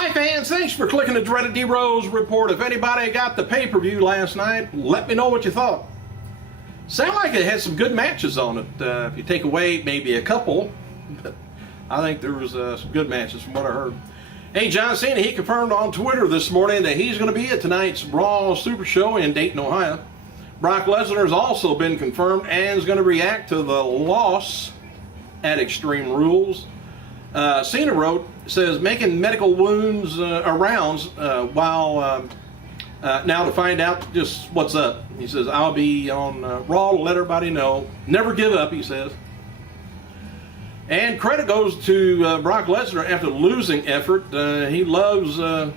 Hi fans, thanks for clicking the dreaded D-Rose report. If anybody got the pay-per-view last night, let me know what you thought. Sound like it had some good matches on it. If you take away maybe a couple, but I think there was some good matches from what I heard. Hey, John Cena, he confirmed on Twitter this morning that he's going to be at tonight's Raw Super Show in Dayton, Ohio. Brock Lesnar has also been confirmed and is going to react to the loss at Extreme Rules. Cena wrote, says, making medical wounds rounds while now to find out just what's up. He says, I'll be on Raw to let everybody know. Never give up, he says. And credit goes to Brock Lesnar after the losing effort. He loved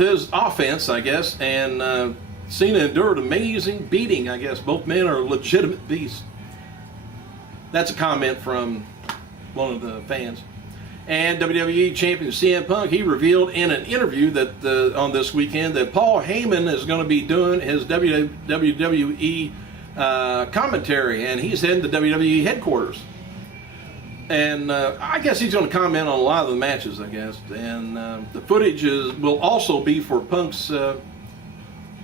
his offense, I guess, and Cena endured amazing beating, I guess. Both men are legitimate beasts. That's a comment from one of the fans. And WWE Champion CM Punk, he revealed in an interview that on this weekend that Paul Heyman is going to be doing his WWE commentary, and he's heading to WWE headquarters. And I guess he's going to comment on a lot of the matches, I guess. And the footage will also be for Punk's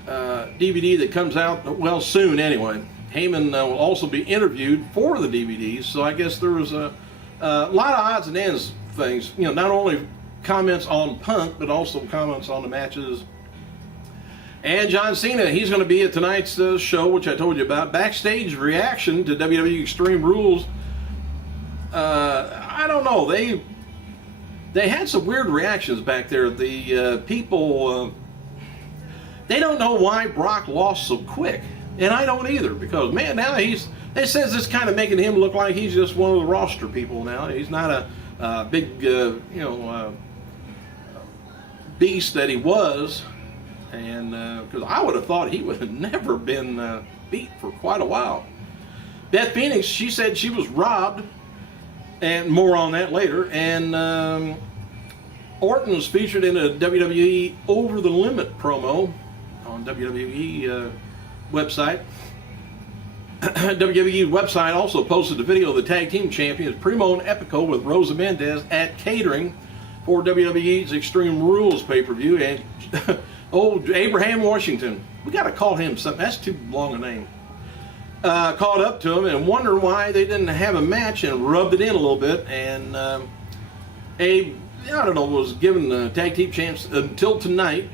DVD that comes out, well, soon anyway. Heyman will also be interviewed for the DVDs, so I guess there was a lot of odds and ends things. You know, not only comments on Punk, but also comments on the matches. And John Cena, he's going to be at tonight's show, which I told you about. Backstage reaction to WWE Extreme Rules. I don't know. They had some weird reactions back there. The people, they don't know why Brock lost so quick. And I don't either, because, man, now it says it's kind of making him look like he's just one of the roster people now. He's not a big, beast that he was. And because I would have thought he would have never been beat for quite a while. Beth Phoenix, she said she was robbed, and more on that later. And Orton was featured in a WWE Over the Limit promo on WWE website. WWE website also posted a video of the tag team champions Primo and Epico with Rosa Mendez at catering for WWE's Extreme Rules pay-per-view. And old Abraham Washington, we got to call him something. That's too long a name. Caught up to him and wondered why they didn't have a match and rubbed it in a little bit. And Abe, I don't know, was given the tag team champs until tonight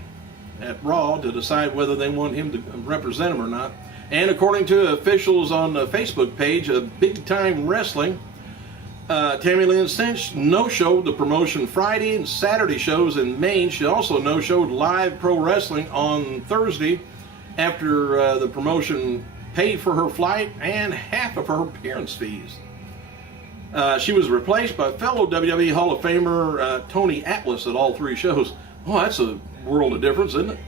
at Raw to decide whether they want him to represent him or not. And according to officials on the Facebook page of Big Time Wrestling, Tammy Lynn Cinch no-showed the promotion Friday and Saturday shows in Maine. She also no-showed Live Pro Wrestling on Thursday after the promotion paid for her flight and half of her appearance fees. She was replaced by fellow WWE Hall of Famer Tony Atlas at all three shows. Oh, that's a world of difference, isn't it?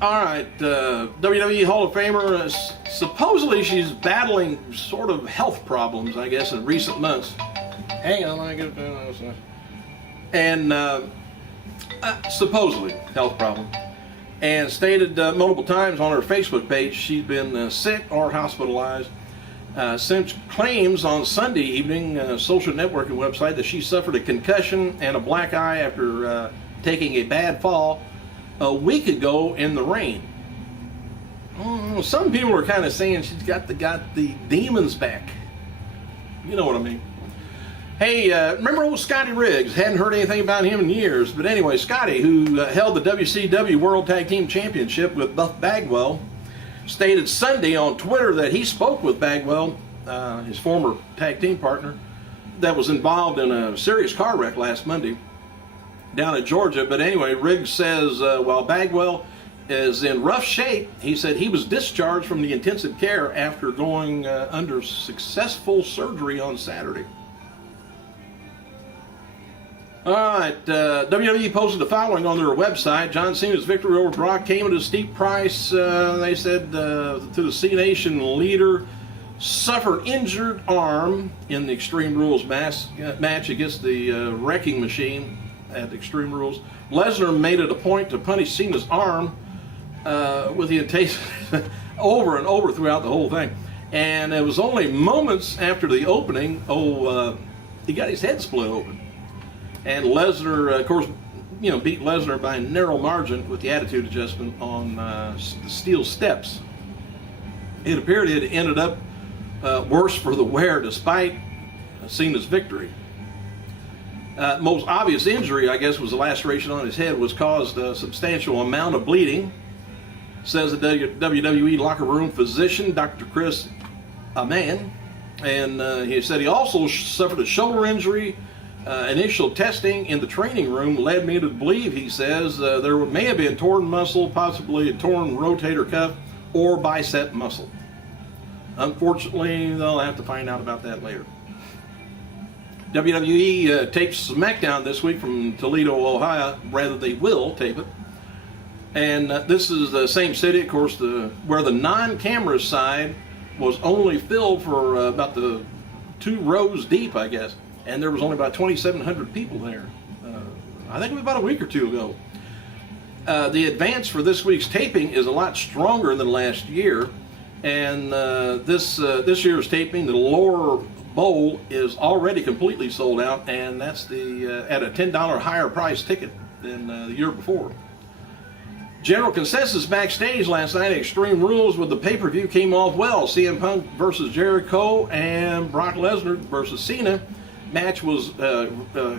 All right, WWE Hall of Famer, supposedly she's battling sort of health problems, I guess, in recent months. Hang on, let me get it. And supposedly health problem. And stated multiple times on her Facebook page she's been sick or hospitalized. Cinch claims on Sunday evening, social networking website, that she suffered a concussion and a black eye after taking a bad fall a week ago in the rain. Some people are kind of saying she's got the demons back. You know what I mean. Hey, remember old Scotty Riggs? Hadn't heard anything about him in years. But anyway, Scotty, who held the WCW World Tag Team Championship with Buff Bagwell, stated Sunday on Twitter that he spoke with Bagwell, his former tag team partner, that was involved in a serious car wreck last Monday down in Georgia. But anyway, Riggs says while Bagwell is in rough shape, he said he was discharged from the intensive care after going under successful surgery on Saturday. All right, WWE posted the following on their website. John Cena's victory over Brock came at a steep price. They said to the C Nation leader, suffered injured arm in the Extreme Rules match against the Wrecking Machine at Extreme Rules. Lesnar made it a point to punish Cena's arm with the intention over and over throughout the whole thing. And it was only moments after the opening, he got his head split open. And Lesnar, of course, beat Lesnar by a narrow margin with the attitude adjustment on the steel steps. It appeared it had ended up worse for the wearer despite Cena's victory. Most obvious injury, I guess, was the laceration on his head, was caused a substantial amount of bleeding, says the WWE locker room physician, Dr. Chris Amann. And he said he also suffered a shoulder injury. Initial testing in the training room led me to believe, he says, there may have been torn muscle, possibly a torn rotator cuff or bicep muscle. Unfortunately, they'll have to find out about that later. WWE tapes SmackDown this week from Toledo, Ohio. Rather, they will tape it. And this is the same city, of course, where the non-camera side was only filled for about the 2 rows deep, I guess. And there was only about 2,700 people there. I think it was about a week or 2 ago. The advance for this week's taping is a lot stronger than last year. And this year's taping, the lower bowl, is already completely sold out, and that's at a $10 higher price ticket than the year before. General consensus backstage last night at Extreme Rules with the pay-per-view came off well. CM Punk versus Jericho and Brock Lesnar versus Cena match was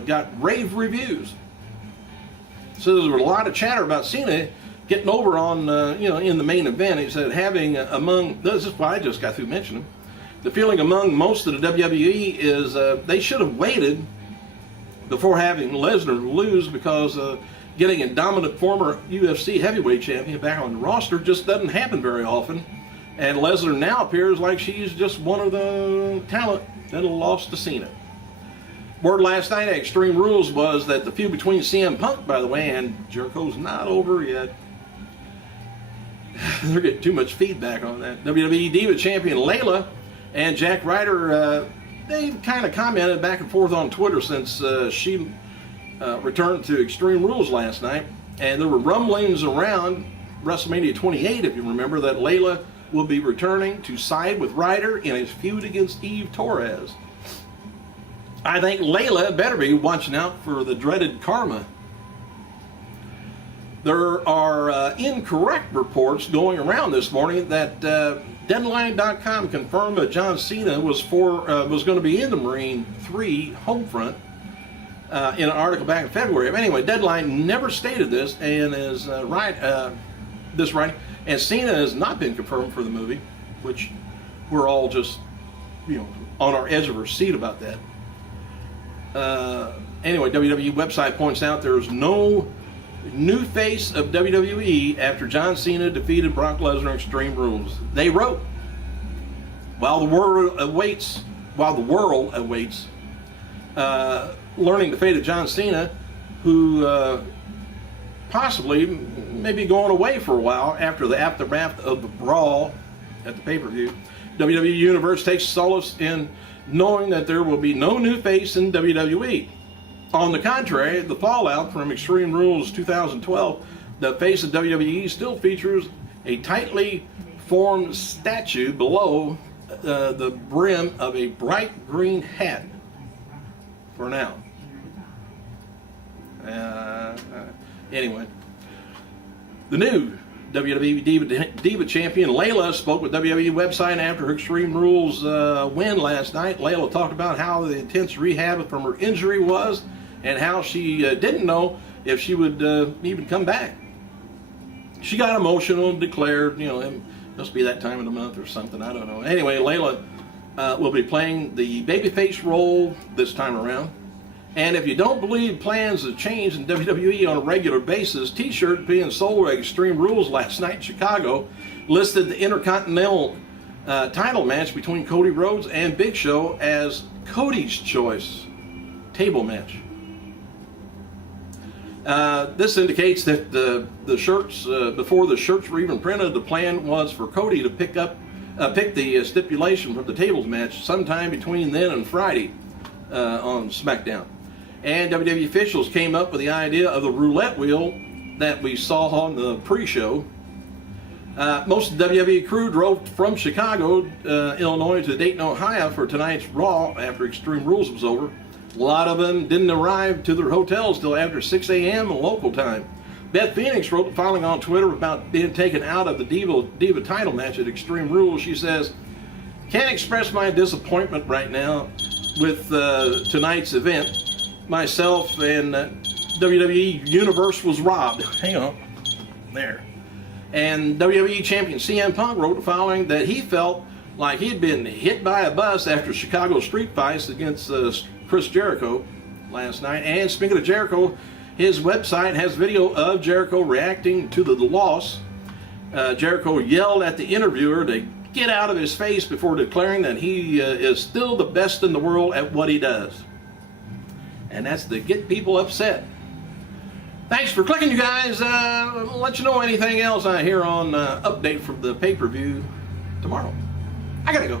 got rave reviews. So there was a lot of chatter about Cena getting over on in the main event. He said this is why I just got through mentioning. The feeling among most of the WWE is they should have waited before having Lesnar lose, because getting a dominant former UFC heavyweight champion back on the roster just doesn't happen very often. And Lesnar now appears like she's just one of the talent that lost to Cena. Word last night at Extreme Rules was that the feud between CM Punk, by the way, and Jericho's not over yet. They're getting too much feedback on that. WWE Diva Champion Layla and Jack Ryder, they've kind of commented back and forth on Twitter since she returned to Extreme Rules last night. And there were rumblings around WrestleMania 28, if you remember, that Layla will be returning to side with Ryder in his feud against Eve Torres. I think Layla better be watching out for the dreaded karma. There are incorrect reports going around this morning that Deadline.com confirmed that John Cena was going to be in the Marine 3 Homefront in an article back in February. But anyway, Deadline never stated this, and is this writing. And Cena has not been confirmed for the movie, which we're all just on our edge of our seat about that. Anyway, WWE website points out there's no new face of WWE after John Cena defeated Brock Lesnar in Extreme Rules. They wrote, while the world awaits learning the fate of John Cena, who possibly may be going away for a while after the aftermath of the brawl at the pay-per-view, WWE Universe takes solace in knowing that there will be no new face in WWE. On the contrary, the fallout from Extreme Rules 2012, the face of WWE still features a tightly formed statue below the brim of a bright green hat for now. Anyway, the new WWE Diva Champion Layla spoke with WWE website after her Extreme Rules win last night. Layla talked about how the intense rehab from her injury was, and how she didn't know if she would even come back. She got emotional and declared, it must be that time of the month or something, I don't know. Anyway, Layla will be playing the babyface role this time around. And if you don't believe plans have changed in WWE on a regular basis, t-shirts being sold at Extreme Rules last night in Chicago listed the Intercontinental title match between Cody Rhodes and Big Show as Cody's Choice table match. This indicates that the shirts, before the shirts were even printed, the plan was for Cody to pick the stipulation from the tables match sometime between then and Friday on SmackDown. And WWE officials came up with the idea of the roulette wheel that we saw on the pre-show. Most of the WWE crew drove from Chicago, Illinois to Dayton, Ohio for tonight's Raw after Extreme Rules was over. A lot of them didn't arrive to their hotels till after 6 a.m. local time. Beth Phoenix wrote the following on Twitter about being taken out of the Diva title match at Extreme Rules. She says, "Can't express my disappointment right now with tonight's event. Myself and WWE Universe was robbed." Hang on. There. And WWE Champion CM Punk wrote the following, that he felt like he'd been hit by a bus after Chicago street fights against Chris Jericho last night. And speaking of Jericho, his website has video of Jericho reacting to the loss. Jericho yelled at the interviewer to get out of his face before declaring that he is still the best in the world at what he does. And that's to get people upset. Thanks for clicking, you guys. I'll let you know anything else I hear on update from the pay-per-view tomorrow. I gotta go.